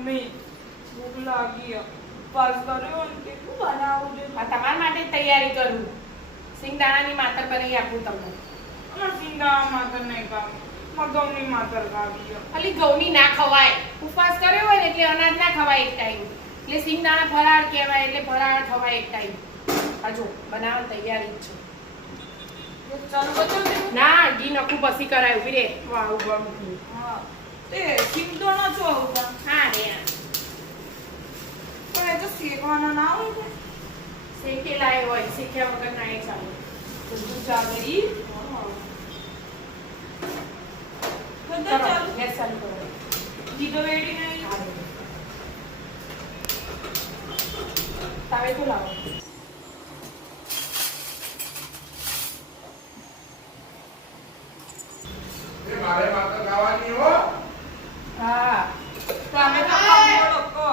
Mummy ભૂખ લાગી ઉપવાસ કર્યો ને કેટલું બનાવું છે તમારા માટે તૈયારી કરું સિંગદાણાની માતર બનાવી આપું તમને અમાર સિંગદાણા માતર નહીં ખાવી મગમની માતર ખાવી ખાલી ઘઉંની ના ખવાય ઉપવાસ કર્યો હોય ને એટલે અનાજ ના ખવાય એક ટાઈમ એટલે સિંગદાણા ફરાળ કહેવાય એટલે ફરાળ ખવાય એક ટાઈમ હજુ બનાવવાની તૈયારી જ છે ચાલો બતાવ ના ઘી નખું પછી કરાય ઉભી રે વાહ ઉપર મૂકું હા તે સિંગદાણા છો આવું હા રે પણ એ તો શેકવાના ના હોય ને શેકેલા હોય શેક્યા વગર ના એ ચાલે બધું ચાગરી બધા ચાલુ ગેસ ચાલુ કરો જીતો વેડી નહીં તાવે તો લાવો મારે માત્ર ખાવાની હો હા તમે તો ખાઓ લોકો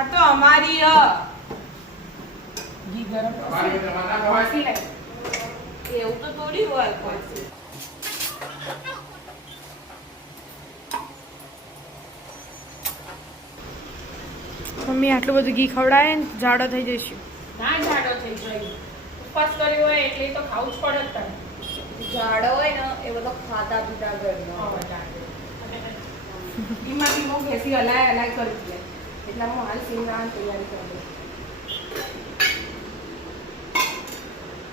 આ તો અમારી ઘી ગરમ તમારી તમારા ખવાય પસી લે એવું તો થોડી હોય કોઈ મમ્મી આટલું બધું ઘી ખવડાવે ને જાડો થઈ જઈશું. ના જાડો થઈ જાય ઉપવાસ કર્યો હોય એટલે તો ખાવું જ પડે જ તને ઝાડો હોય ને એ બધો ખાતા પીતા ઘરનો ધીમા ધીમો ઘેસી હલાય કરી દે એટલે હું હાલ સિંગદાણા તૈયારી કરી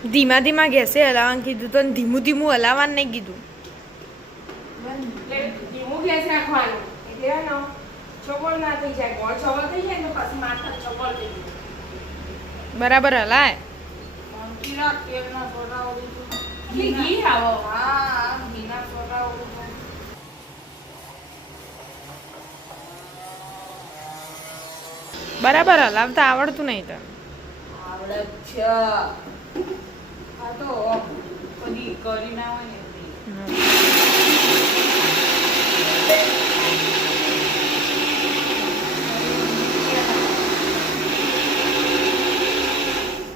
દઉં ધીમા ધીમા ગેસે હલાવવાનું કીધું તો ધીમું ધીમું હલાવવાનું નહીં કીધું. એટલે ધીમું ગેસ રાખવાનું એટલે હે ને ચવળ ના થઈ જાય ગોળ ચવળ થઈ જાય ને પછી માથા ચવળ થઈ જાય બરાબર હલાય. કિરા તેલના સોડા ઘી ઘી આવો હા ઘીના સોડા બરાબર હલાવતા આવડતું નહીં તને. આવડે છે આ તો કદી કરી ના હોય ને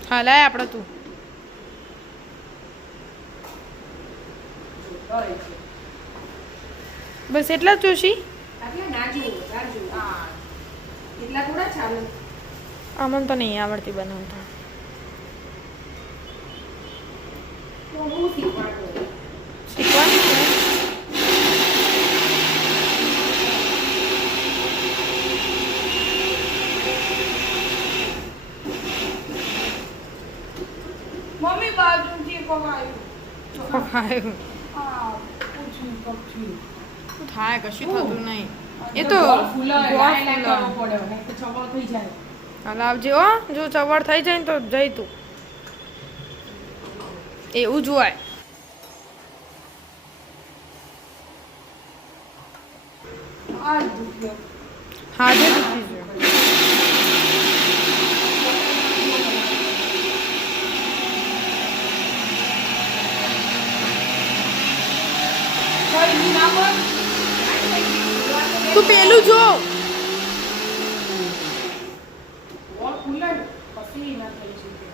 હલાય આપણે તું. બસ એટલા જ જોશી. એટલે ના જુઓ ચાર જુઓ હા એટલા થોડા ચાલે અમને તો નહીં આવડતી બનાવતા. તો હું શીખવાડું શીખવાનું છે. મમ્મી બાજુથી પકાયું ખાયું. હા પૂછ્યું પક્ષી થાય કશું થતું નહીં. એ તો ગોળ ફૂલાય, ગોળ લાય લાય ફૂલાય. કરવો પડે નહીં તો ચવળ થઈ જાય હલાવજે હો. જો ચવડ થઈ જાય ને તો જઈ તું. એવું જ હોય. આ દુખ્યો હાજર દુખી ગયો. કઈ ના પણ તું પેલું જો. ગોળ ફૂલાય ને પછી ના થઈ શકે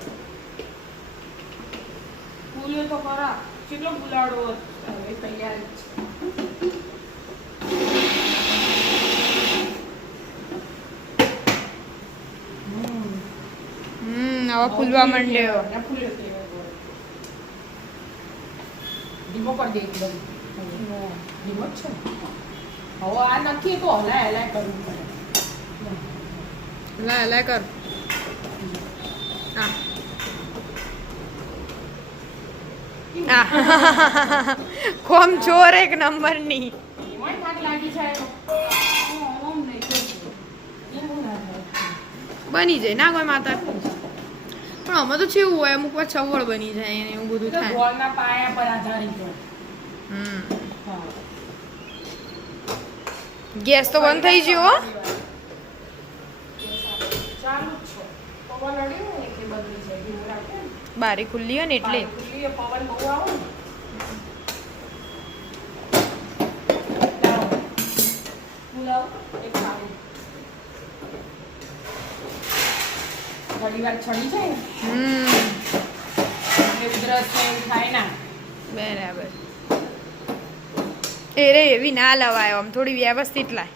ફૂલ્યો તો ખરા કેટલો ફૂલાડો હવે તૈયાર જ છે હવે ફૂલવા માંડ્યો. ને ફૂલ્યો તેવો ગોળ. ધીમો કરી દે એકદમ ધીમો જ છે હવે આ નથી તો હલાય હલાય કરવું પડે લા લા કર. કોમ ચોર એક નંબરની. એમાંય થાક લાગી જાય ઓમ નહીં કરતું એવું ના થાય બની જાય ના કોઈ માતા. પણ આમાં તો કેવું હોય અમુક વાર ચવળ બની જાય ને એવું બધું તો થાય. ગોળના પાયા પર આધારિત હોય હમ. હા ગેસ તો બંધ થઈ ગયો હો. ચાલુ જ છે પવન અડ્યો ને એટલે બદલી જાય ધીમું રાખે ને બારી ખુલ્લી હોય ને એટલે. ખુલ્લી પવન બહુ આવે ને લાવો. હું લાવું એક થાળી ઘણી વાર ચડી જાય ને હમ એટલે ઉધરસ ને એવું થાય ના બરાબર. એરે એવી ના લવાય આમ થોડી વ્યવસ્થિત લાય.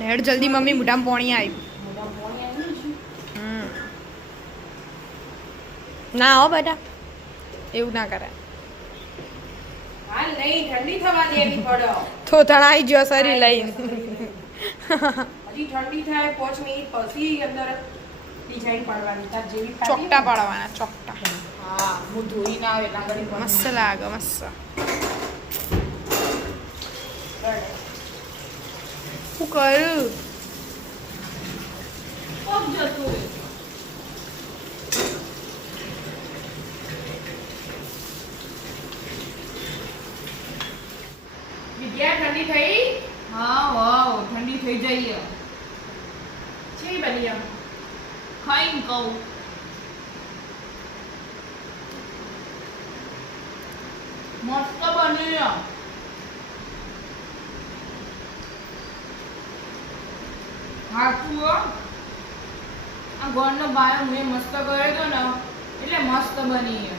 લેડ જલ્દી મમ્મી મોઢામાં પાણી આવ્યું. મોઢામાં પાણી આવી ગયું છે. ના હો બેટા એવું ના કરાય. હાલ નહીં ઠંડી થવા દેવી પડે. થોથણ આવી ગયો શરીર લઈને. હજી ઠંડી થાય 5 મિનિટ પછી અંદર ડિઝાઇન પાડવાની તાર જેવી પાડી ચોકટા પાડવાના ચોકટા. હા હું ધોઈ ના આવે એટલા ઘડી મસ્ત લાગે મસ્ત. શું કરું પગ જતું રહે. વિદ્યા ઠંડી થઈ હા વાવ ઠંડી થઈ જઈએ. છે બની એમ ખાઈને કહું. મસ્ત બની. હાચું હો. આ ગોળનો બાયો મેં મસ્ત કર્યો હતો ને એટલે મસ્ત બની.